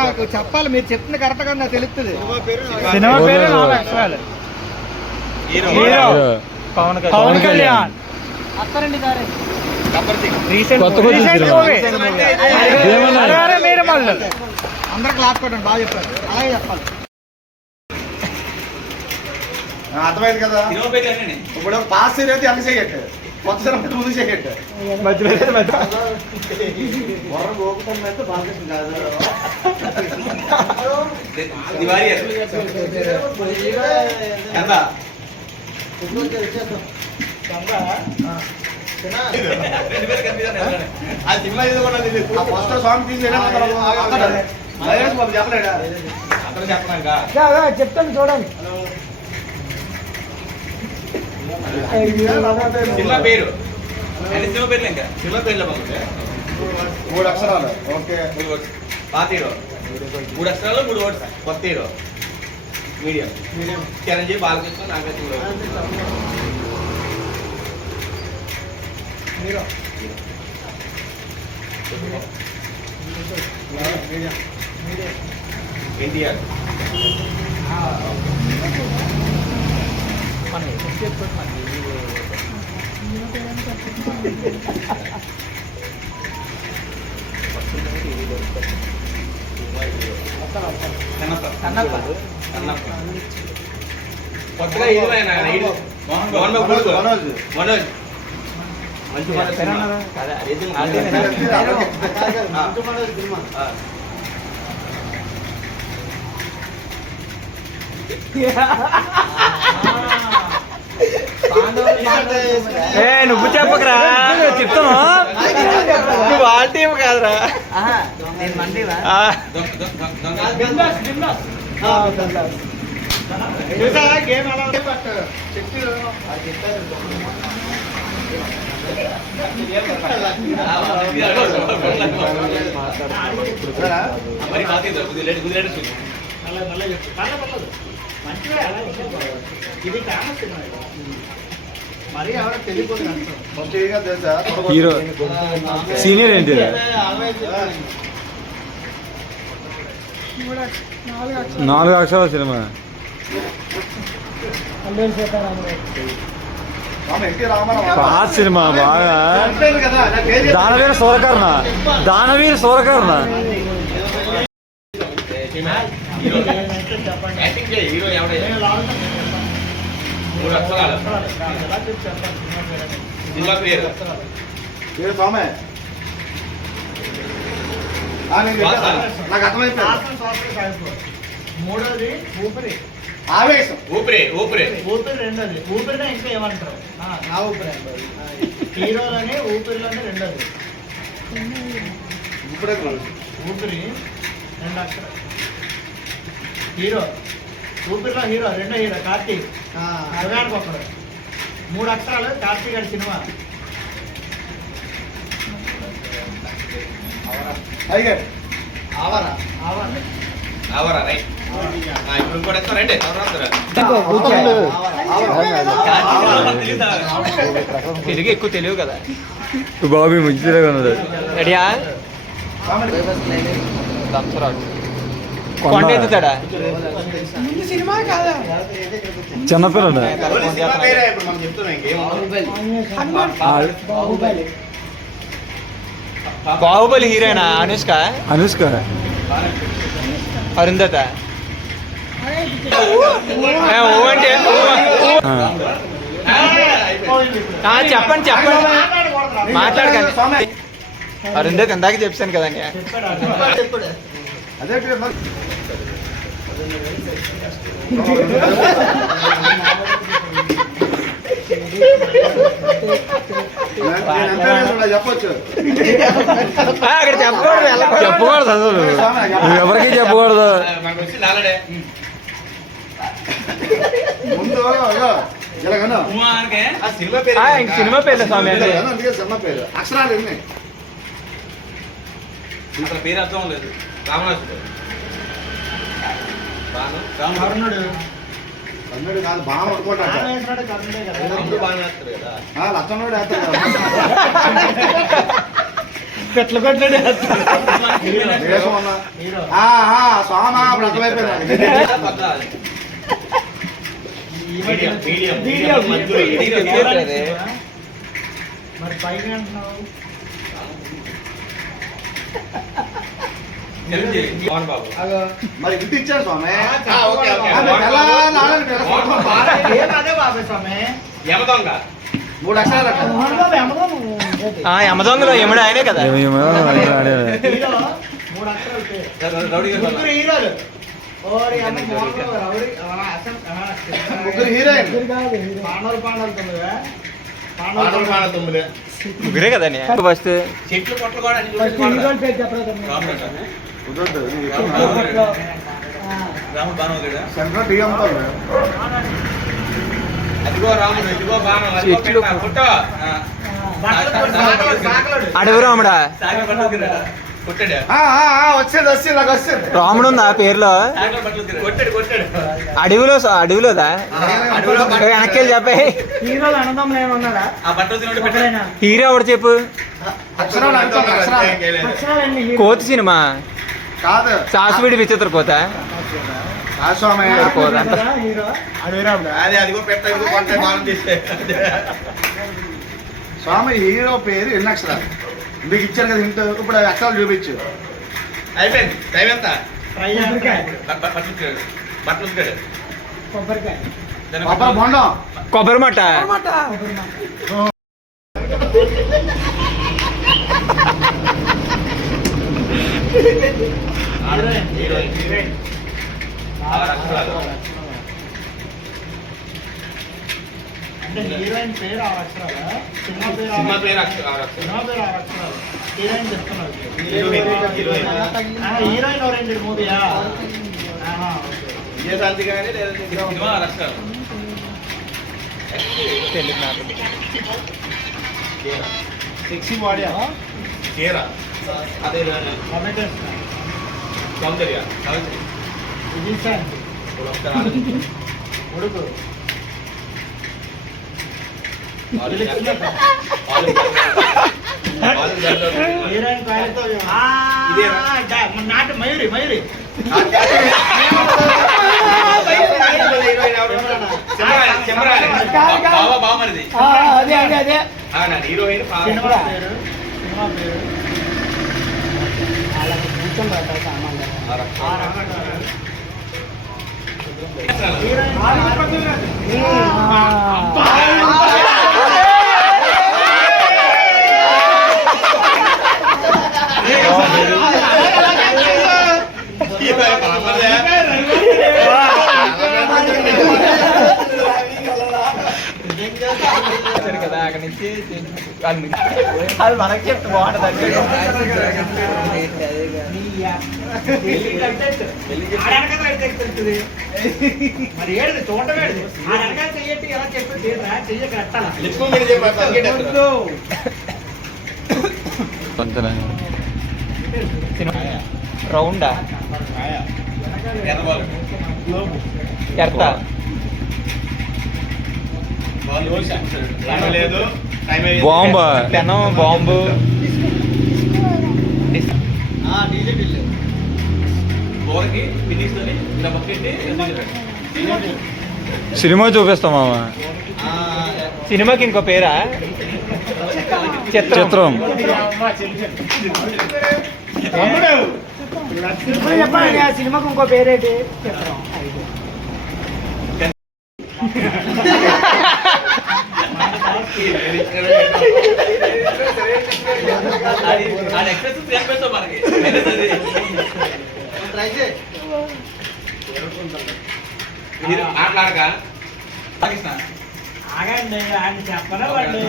నాకు చెప్పాలి, మీరు చెప్తుంది కరెక్ట్ గా నాకు తెలుస్తుంది. సినిమా పేరు 4 అక్షరాలు. హీరో పవన్ కళ్యాణ్. అందరూ క్లాస్ కొట్టండి, బాగా చెప్పారు, అలాగే చెప్పాలి. అర్థమైంది కదా. ఇప్పుడు పాస్ సీరియస్ ఎంత చేయట్టు, కొత్త సినిమా ముందు చేయట్టు గోకుతుంది బాలకృష్ణ కాదు. ఆ సినిమా ఫస్ట్ సాంగ్ తీసి చెప్పలేడా అతను చెప్పలేక చెప్తాను చూడండి. సినిమా పేరు సినిమా పేర్లు ఇంకా సినిమా పేర్లు 3 అక్షరాలు. Okay, 3 words. పాత హీరో 3 అక్షరాలు 3 వర్డ్స్. కొత్త హీరో మీడియం చిరంజీవి, బాలకృష్ణ, నాగార్జున. ఎన్టీఆర్. కొత్తగా మనోజ్. మంచి నువ్వు చెప్పకరా, చెప్తాను. నువ్వు ఆ టీం కాదురా. హీరో సీనియర్ ఏంటి? 4 అక్షరాల సినిమా. పాత సినిమా బాగా. దానవీర సూరకర్ణ. హీరో ఎవడైనా 3 అక్షరాలు. సినిమా పేరు సోమే. నాకు అర్థమైపోయింది. మూడోది ఊపిరి. ఆవేశం. ఊపిరి. రెండోది ఊపిరినే. ఇంకా ఏమంటారు? నా ఊపిరి. హీరోలోనే ఊపిరిలోనే రెండోది ఊపిరి. 2 అక్షరాలు. హీరో ఊపిరిలో హీరో. రెండో హీరో కార్తీక్. అరగానికి ఒకడు. 3 అక్షరాలు. కార్తీక్ గారి సినిమా. ఆవరా రైట్. ఇప్పుడు కూడా రండి. తెలుగు ఎక్కువ తెలియదు కదా బాబీ. మంచి తెలుగు ఉన్నది. రెడీయా? కొండ ఎత్తుతాడా? చిన్నపిల్లడు. బాహుబలి హీరోయినా అనుష్క? అరుంధత. చెప్పండి మాట్లాడకండి. అరుంధతి ఇందాక చెప్పాను కదండి. చెప్పచ్చు. అక్కడ చెప్పకూడదు అసలు. నువ్వు ఎవరికి చెప్పకూడదు. ముందు సినిమా పేరు స్వామి. సినిమా పేరు అక్షరాలు ఎన్ని? పేరు అర్థం లేదు. రామరాజు. కర్ణుడు కాదు, బాగా అనుకుంటాడు. లక్షణుడు వేస్తాడు కదా. పెట్ల కొట్టాడు వేషం అన్నా. హీరో స్వామి అప్పుడు అర్థమైపోయింది. మీడియం మీడియం మధ్యలో మరి పైన అంటున్నావు బాబు అగో మరి ఇంటి ఇచ్చారు స్వామి. Okay, okay. ఏం అదే బాబాయ్ స్వామి యమదొంగ 3 అక్షరాలు అట్ట. యమదొంగలో యముడు ఆయనే కదా. హీరో 3 అక్షరాలు పేరు. ముగ్గురు హీరోలు ఓరి అమ్మ మోహన్ రౌడీ ముగ్గురు హీరోయిన్. పాండవులు తొమ్మిదివే తొమ్మిది. ముగ్గురే కదా ఫస్ట్. చెట్లు కొట్లు కూడా అన్ని చూసి కుదరదు. రాముడు బాణం వదిలేడా? సెంటర్ టీ అమ్ముతారు. అదిగో రాముడు, ఇదిగో బాణం, అదిగో చెట్లు పెట్ట, కొట్టు. అడవి రాముడా. కొట్టాడు. వచ్చింది నాకు వచ్చింది. రాముడు ఉందా పేరులో? కొట్టాడు. అడవిలోదా వెనక్కి వెళ్ళి చెప్పే. హీరోలు అన్నదమ్ములు ఏమన్నాడా ఆ బట్టలు తినట్టు పెట్టాడు. హీరో ఎవడు చెప్పు. అక్షరాలు అడుగుతాను, అక్షరాలు. అక్షరాలండి హీరో కోతి సినిమా కాదు సాసువిడి విచిత్ర కోత. స్వామి కోదంట. హీరో అది అదిగో పెట్ట, ఇదిగో కొంట, బాణం తీస్తే. స్వామి హీరో పేరు ఎన్ని అక్షరాలు మీకు ఇచ్చారు కదా హింట్. ఇప్పుడు అక్షరాలు చూపించు. అయిపోయింది. టైం ఎంత? ఫ్రై కొబ్బరికాయ బట్టలు ఉతికాడు. కొబ్బరికాయ కొబ్బరి బొండం. కొబ్బరి మట్ట. హీరోయిన్. 6 అక్షరాలు. అంటే హీరోయిన్ పేరు 6 అక్షరాలా సినిమా పేరు సినిమా 6 పేరు అక్షరాలు. 6 సినిమా పేరు 6 అక్షరాలు హీరోయిన్ చెప్తున్నారు హీరోయిన్. హీరోయిన్ ఓరియంటెడ్ మూవీయా విజయశాంతి కానీ లేదంటే సినిమా 6 అక్షరాలు. సెక్సీ బాడీ చీర. అదే సౌందర్య. విజయశాంతి ఉడుకు హీరోయిన్ పేరుతో నాటు మయూరి బామరిది. అదే హీరోయిన్ సినిమా పేరు అలా కూర్చొని పెడతారు సామాన్లు 6 అక్షరాలు కదా అక్కడి నుంచి అది మనకి చెప్తే బాగుంటుంది. మరి ఏడు చూడమేడు ఆ వెనకాల చెయ్యట్టి ఎలా చెప్పి చెయ్య కట్టాలా రౌండా ఎర్త లేదు. బాంబా పెనం బాంబు బోర్కి ఫినిష్ తోని ఇలా పక్కెట్టి సినిమా చూపిస్తాం మామ. సినిమాకి ఇంకో పేరా? చిత్రం. చెప్పండి ఆ సినిమాకి ఇంకో పేరేంటి మాట్లాడక ఆగండి ఆయన చెప్పనా వాడి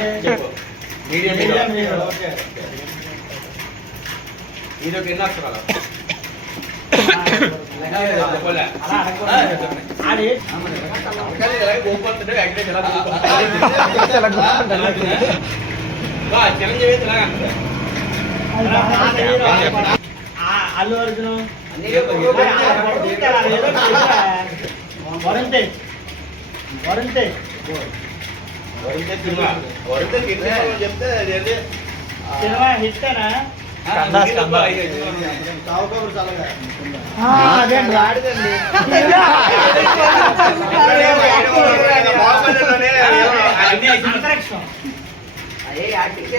మీడియం హీరోకి ఎన్ని అక్షరాలు? అల్లు అర్జున్ సినిమా చెప్తే సినిమా హిట్ అనా కందాస్, కందాస్. అంతరిక్షం.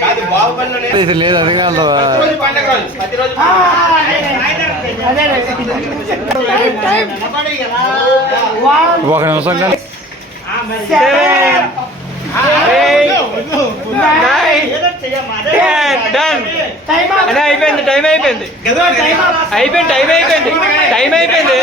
కాదు బాహుబలిలోనే ఇది లేదు అది కాదు ప్రతిరోజు పండగ రోజు ప్రతిరోజు నిలబడి ఎలా? ఒక నిమిషం కానీ ఏదో చెయ్యమ్మా. అదే Done. అదే అయిపోయింది, టైం అయిపోయింది. అయిపోయింది, టైం అయిపోయింది, టైం అయిపోయింది.